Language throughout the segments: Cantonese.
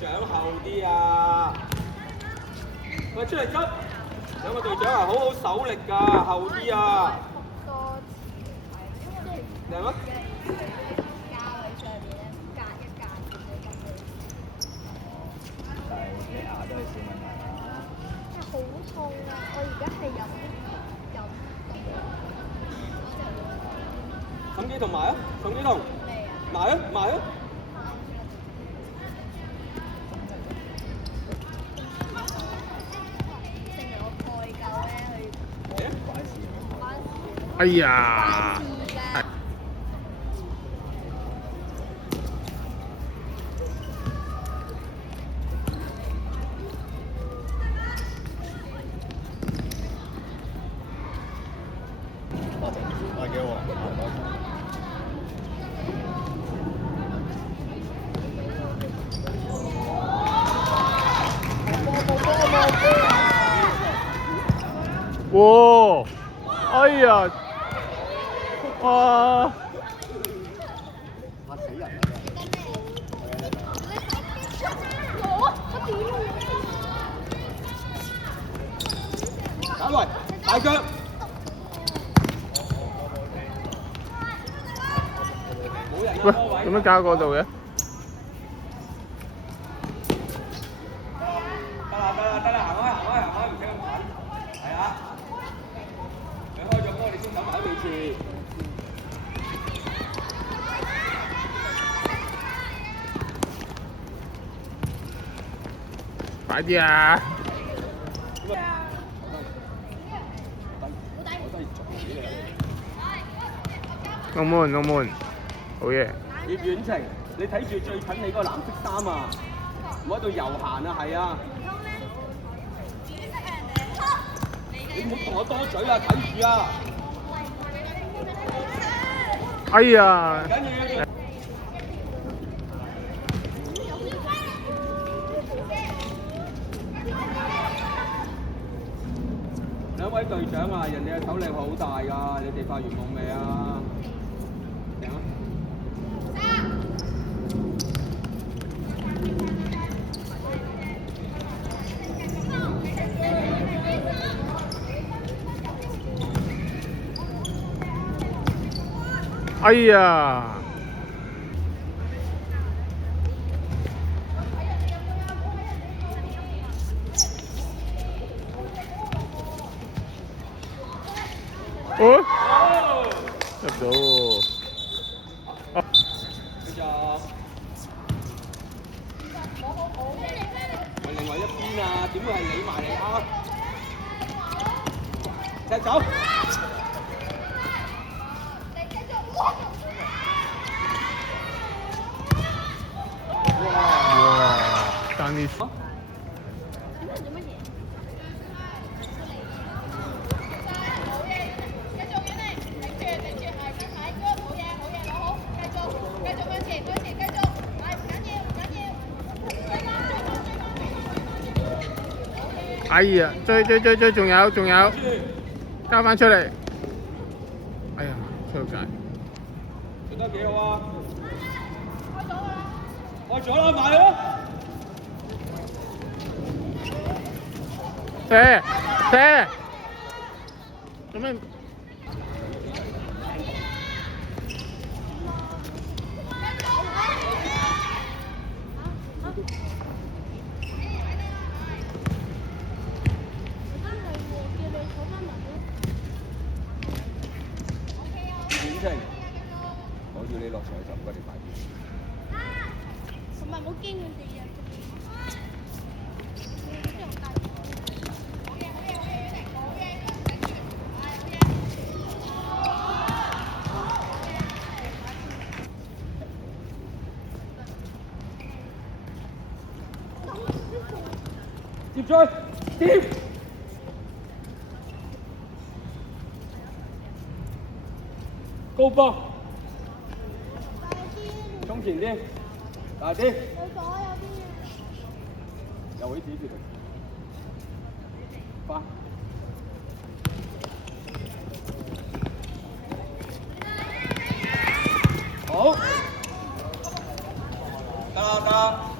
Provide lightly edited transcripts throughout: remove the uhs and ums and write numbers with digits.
長後啲啊！喂，出嚟執！兩個隊長啊，好好手力㗎，後啲啊！嚟乜？你牙都係小問題啦。好痛啊！我而家係飲。沈幾同埋啊？沈幾同？埋啊埋啊！哎呀！快給我！哇！哎呀！哇！嚇死人啦！打來，大腳！喂，點樣搞嗰度嘅？得啦，行開，唔使咁緊。係啊，你開咗波，你先走埋啲位置。快啲啊！龍門，好嘢！葉遠晴，你睇住最近你嗰個藍色衫啊，唔好喺度遊閒啊，係啊！你唔好同我多嘴啊，睇住啊！哎呀！緊要。兩位隊長啊，人哋嘅手力好大㗎，你哋發完夢未啊？贏啊！哎呀！哦，入到喎！哦，繼續。係另外一邊啊，點會係你埋嚟啊？踢走！哇！爭啲〜哎呀，追，仲有，交翻出嚟。哎呀，出界。做得幾好啊！開咗啦，埋咯！射！做咩？遠程，我要你落場就唔該你快啲。同埋冇驚佢哋啊！接追，接！高波，衝前啲，大啲，有位置住佢，快！好，得啦，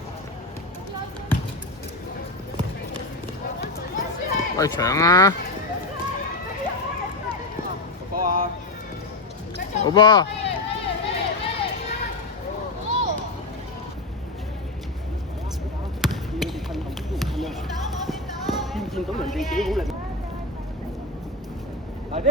喂，搶啊！波啊！好波！見到人哋幾好力，嚟啲。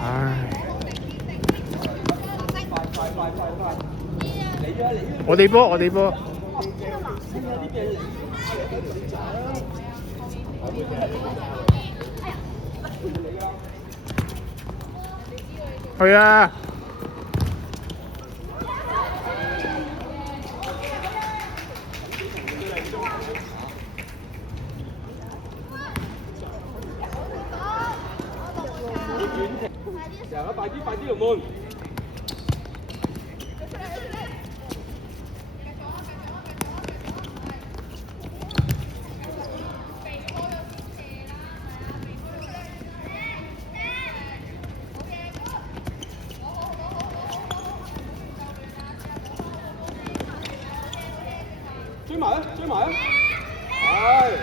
唉，快！嚟啊！我哋波，我哋波。去啊！成日快啲龍門！追埋啊！係。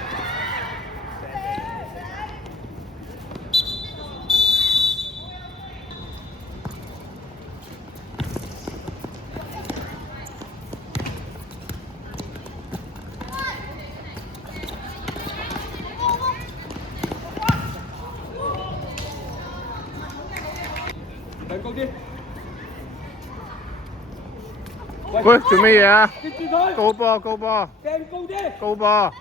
上高啲！喂，做咩嘢啊？接住佢！高波，高波，掟高啲！高波！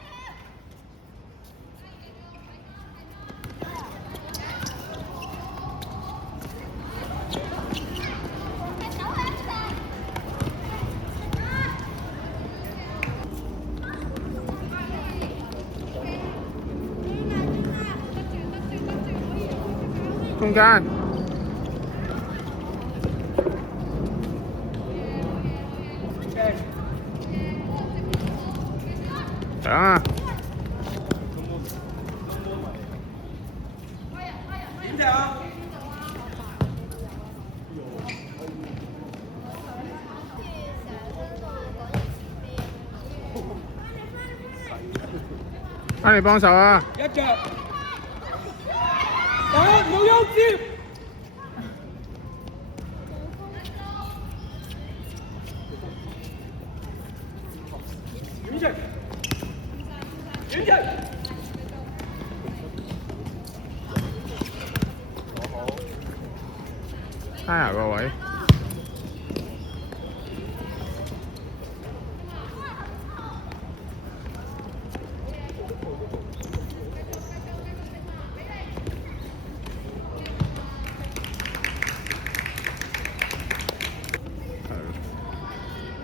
中間。搶啊！點踢啊？翻嚟幫手啊！一腳，打唔好喐接。遠隻。睇下個位。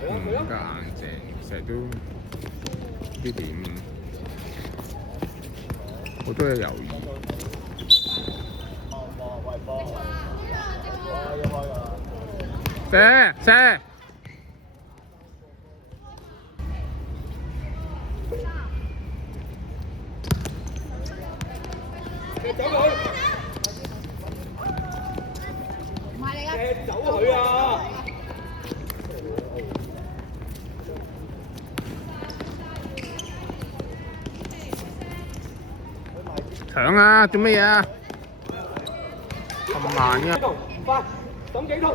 唔夠硬淨，成日都啲點，好多嘢猶豫。射！走佢！走佢啊！搶啊！做乜嘢啊？咁慢嘅。快，抌幾套。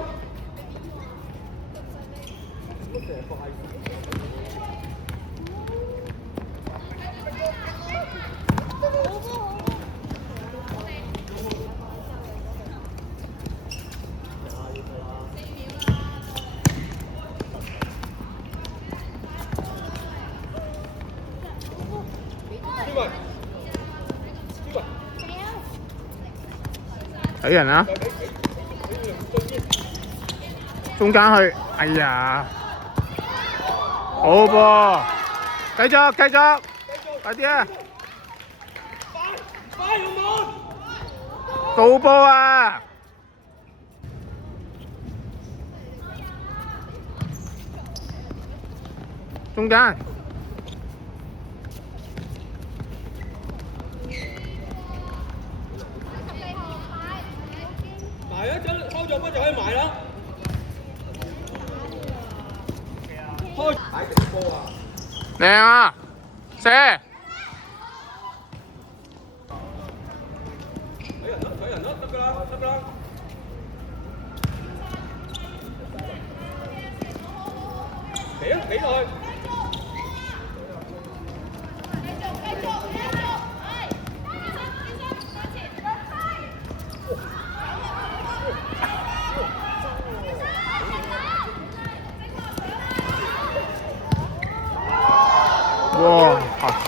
睇人啊！中間去，哎呀，好波，繼續，快啲啊！快龍門！到波啊！中間。埋一陣，開咗波就可以埋啦。開擺成波啊！靚啊！射！睇人咯，得㗎啦，得㗎啦。俾啊，俾落去。哇！嚇死！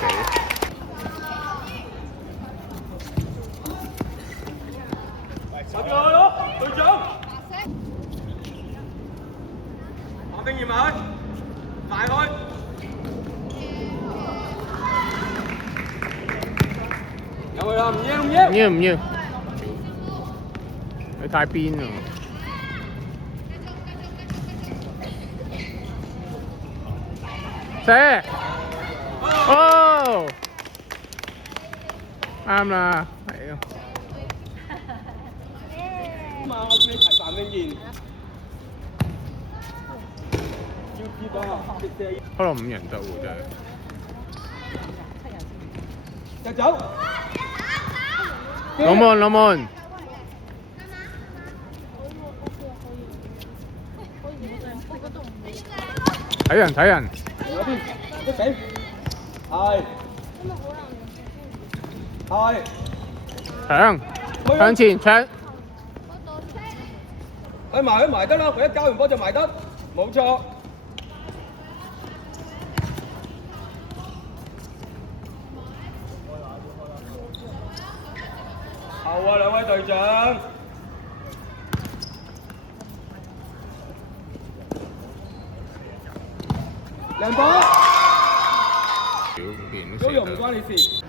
快啲去咯，隊長！攞經驗去，快去！有去啦，唔要唔要。唔要唔要，你太邊啦！射！哦，啱啦，係啊！咁啊，我叫你提范永賢。要接啊！可能5人得喎真係。就走。龍門龍門，睇人睇人，嗰邊一俾，係係搶向前搶，去埋得啦，佢一交完波就埋得，冇錯。後啊，兩位隊長。兩波。屌，件都用唔關你事。